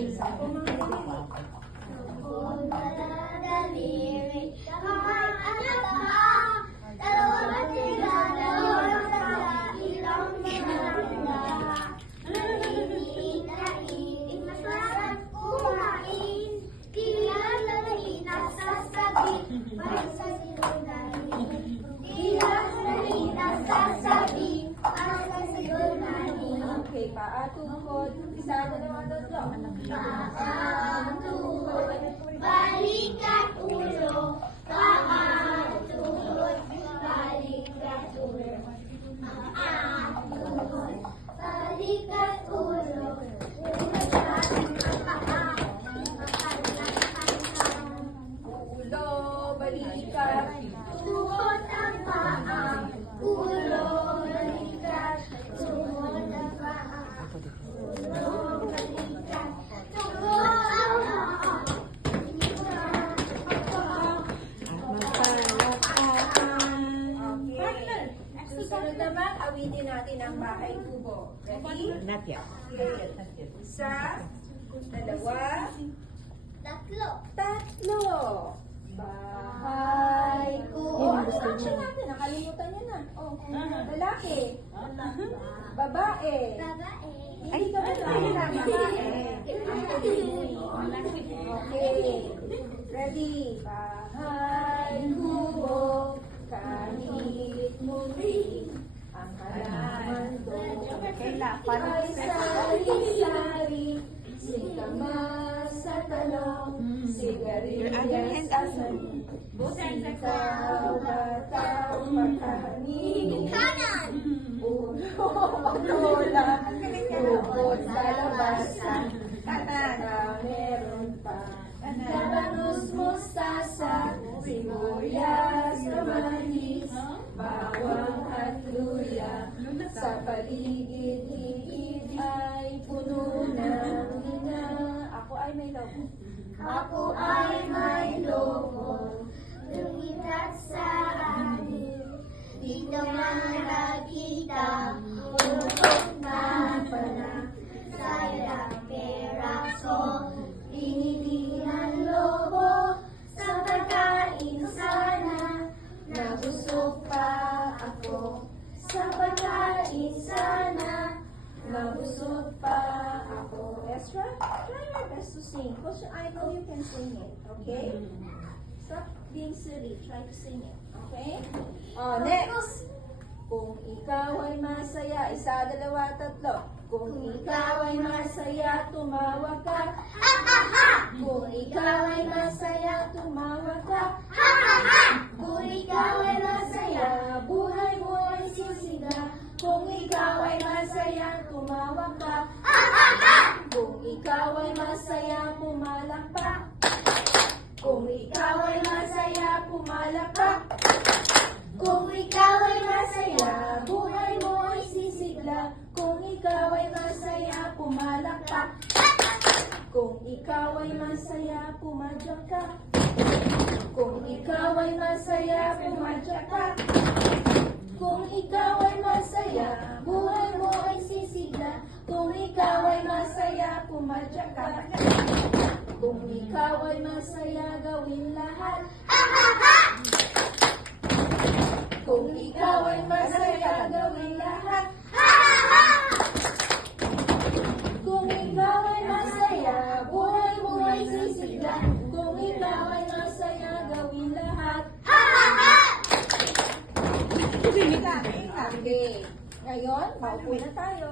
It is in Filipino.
Isa po mga daliri. Tungkol daliri, kamay at paa, dalawang tila, dalawang tala, ilang maganda. Naiinit na init, masarap kumain, ilang nalahin at sasabi, para sa sinungaling. Ilang nalahin at sasabi, para sa sinungaling. Okay, paa, tuhod. Isa, dalawa, tatlo. Paa, tuhod, balikat ulo. Paa, tuhod, balikat ulo. Paa, tuhod, balikat ulo. Ulo, balikat. Tuhod ang paa, ulo, balikat. Tuhod ang paa, ulo, balikat. Tuhod ang paa. Okay. Susunod naman, awitin natin ang bahay kubo. Ready? Not yet. Okay. Isa, dalawa, Tatlo. tatlo. Bahay kubo. Oh, ano yung action natin? Nakalimutan niyo na. Oh, lalaki. Babae. Babae. Hindi ka ba na babae? Okay. Ready? Bahay kubo. Kahit muli ang halaman doon ay sari-sari, singkamas sa talong, sigarilyas at mani. Sitaw, bataw, pagkahanin, Kanan. ulo, patola, tubod sa labasan, na meron pa. Labanos, mustasa, sibuyas, kamatis, bawang at luya. Sa paligid-ligid ay puno ng higa. Ako ay may lobo. Ako ay may lobo. Lumipat sa amin. Di naman nakita. Ulok na pala. Sayang peraso. Initin ang lobo. Sa pagkain sana. Nabusog pa ako. Sa pagkain sana. Nabusog pa ako. Ezra, try your best to sing. Because I know you can sing it. Okay? Stop being silly. Try to sing it. Okay? Oh, next. Kung ikaw ay masaya, isa, dalawa, tatlo. Kung ikaw ay masaya, tumawa ka. Kung ikaw ay masaya, tumawa ka. Kung ikaw ay masaya, Buhay mo ay sisiga. Kung ikaw ay masaya, tumawa ka. Kung ikaw ay masaya, pumalakpak. Kung ikaw ay masaya, pumalakpak. Kung ikaw ay masaya, buhay mo ay sisigla. Kung ikaw ay masaya, pumalakpak. Kung ikaw ay masaya, pumadyak ka. Kung ikaw ay masaya, pumadyak ka. Kung ikaw ay masaya, buhay mo ay sisigla. Kung ikaw ay masaya, pumadyak ka. Kung ikaw ay masaya, gawin lahat. Kung ikaw ay masaya, gawin lahat. Kung ikaw ay masaya, buhay mo ay sisigla. Kung ikaw ay masaya, gawin lahat. Okay. Ngayon, maupo na tayo.